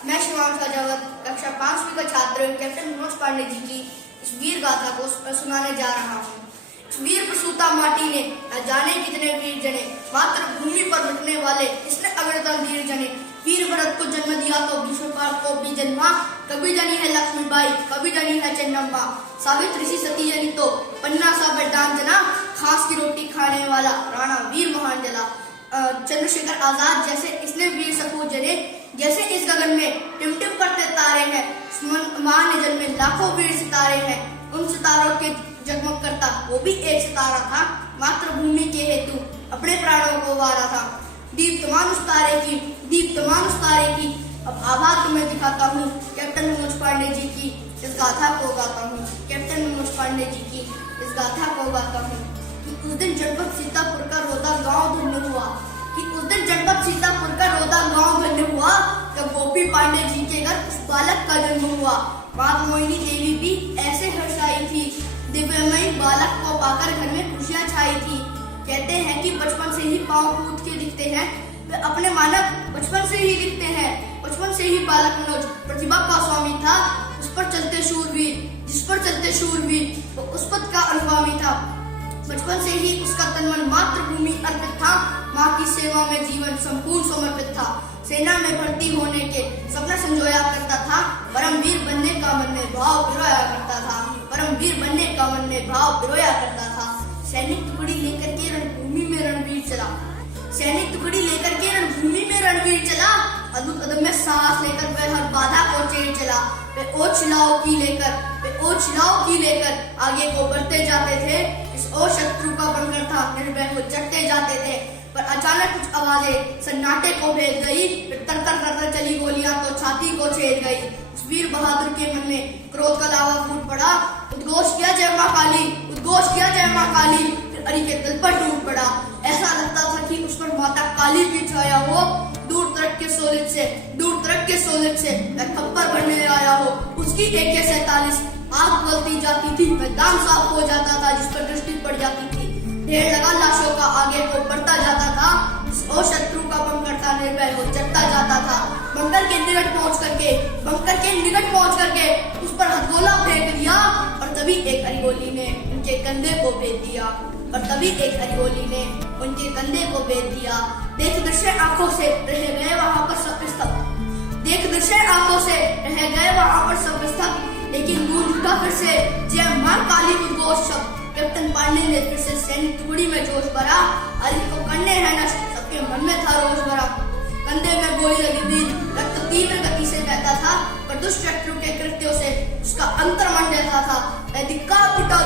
मैं शिवांश अजावत कक्षा 5वीं का छात्र कैप्टन मनोज पांडे जी की इस वीर गाथा को सुनाने जा रहा हूँ। इस वीर प्रसूता माटी ने न जाने कितने वीर जने, मातृभूमि पर मिटने वाले इसने अग्रतम वीर जने। वीर भरत को जन्म दिया तो भीष्मपाल को भी जन्मा, कभी जनी है लक्ष्मीबाई कभी जनी है चन्नम्मा। सावित्री सी सती जनी तो पन्ना सा बेटान जना, खास की रोटी खाने वाला राणा वीर महान जला। चंद्रशेखर आजाद जैसे इसने वीर सपूत जने, जैसे इस गगन में टिमटिम करते तारे हैं, मां ने जन्मे लाखों वीर सितारे हैं। उन सितारों के जगमग करता वो भी एक सितारा था, मातृभूमि के हेतु अपने प्राणों को वारा था। दीप्तमान उस तारे की, दीप्तमान उस तारे की अब आभा तुम्हें दिखाता हूँ। कैप्टन मनोज पांडे जी की इस गाथा को गाता हूँ, कैप्टन मनोज पांडे जी की इस गाथा को गाता हूँ। कि उस दिन जनपद सीतापुर का रोदा गांव धन्य हुआ, कि उस दिन जनपद सीतापुर का रोदा गांव धन्य हुआ, जब गोपी पांडे जी के घर उस बालक का जन्म हुआ। माता मोहिनी देवी भी ऐसे हर्षाई थी, दिव्यमयी बालक को पाकर घर में खुशियां छाई थी। कहते हैं कि बचपन से ही पांव कूद के दिखते हैं, वे अपने मानक बचपन से ही दिखते हैं। बचपन से ही बालक मनोज प्रतिभा का स्वामी था, उस पर चलते शूरवीर, जिस पर चलते शूरवीर वो उस पद का अनुगामी था। बचपन से ही उसका तन मन मातृभूमि अर्पित था, माँ की सेवा में जीवन संपूर्ण समर्पित था। सेना में भर्ती होने के सपना संजोया करता था, परम वीर बनने का मन में भाव पिरोया करता था, परम वीर बनने का मन में भाव पिरोया करता था। सैनिक टुकड़ी लेकर के रणभूमि में रणवीर चला, सैनिक टुकड़ी लेकर के रणभूमि में रणवीर चला। अद्भुत कदम में सांस लेकर वह हर बाधा को चेर चला। वे ओट शिलाओं की लेकर, वे ओट शिलाओं की लेकर आगे को बढ़ते जाते थे। इस ओर शत्रु का बनकर था, निर्भय को चढ़ते जाते थे। पर अचानक कुछ आवाजें सन्नाटे को भेद गई, फिर तर तर चली गोलियां तो छाती को छेद गई। उस वीर बहादुर के मन में क्रोध का लावा फूट पड़ा, उद्घोष किया जय मां काली, उद्घोष किया जय मां काली, फिर अरी के दिल पर टूट पड़ा। ऐसा लगता था कि उस पर माता काली की छाया हो, दूर तरफ के सोलित से, दूर तरफ के सोलित से वह खप्पर भरने आया हो। उसकी AK-47 आग उगलती जाती थी, मैदान साफ हो जाता था जिस पर दृष्टि पड़ जाती थी। ढेर लगा लाशों का आगे को बढ़ता जाता था, और शत्रु का बंकर था, निर्भय हो चढ़ता जाता था। बंकर के निकट पहुंच करके, बंकर के निकट पहुंच करके उस पर हथगोला फेंक दिया, और तभी एक अरिगोली ने उनके कंधे को भेद दिया, और तभी एक अरिगोली ने उनके कंधे को भेद दिया। देख दृश्य आंखों से रह गए वहां पर सब स्तब्ध, देख दृश्य आंखों से रह गए वहां पर सब स्तब्ध, लेकिन गूंज उठा फिर से जय मां काली उद्घोष शब्द। कैप्टन पांडे ने फिर से सैनिक टुकड़ी में जोश भरा, अली को करने है नष्ट, सबके मन में था रोष भरा। कंधे में गोली लगी थी, रक्त तीव्र गति से बहता था, पर दुष्ट शत्रु के कृत्यों से उसका अंतर्मन जलता था। वह धिक्कार उठा,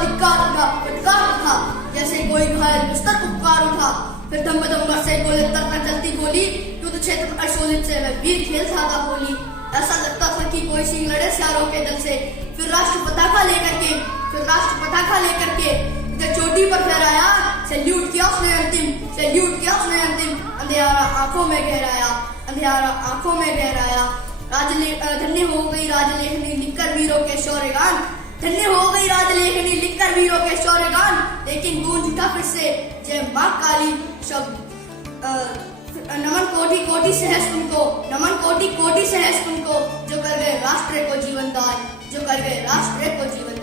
फटकार उठा, जैसे कोई घायल बिस्तर उपकार उठा। फिर धम से गोले तर चलती गोली, युद्ध क्षेत्र पर अशोलित से वह वीर खेल था होली। ऐसा लगता था कि कोई सिंह लड़े सियारों के दल से। फिर राष्ट्र पताका लेकर के, फिर राष्ट्र पताका लेकर के जब चोटी पर फहराया, सैल्यूट किया उसने अंतिम, सैल्यूट किया उसने अंतिम। अंधेरा आंखों में गहराया, अंधेरा आंखों में गहराया। धन्य हो गई राजलेखनी लिखकर वीरों के शौर्यगान, धन्य हो गई राजलेखनी लिखकर वीरों के शौर्यगान। लेकिन गूंज उठा फिर से जय मां काली शब्द। नमन कोटि कोटि सहस उनको, नमन कोटि कोटि सहस उनको, जो कर गए राष्ट्र को जीवन दान, जो कर गए राष्ट्र को जीवन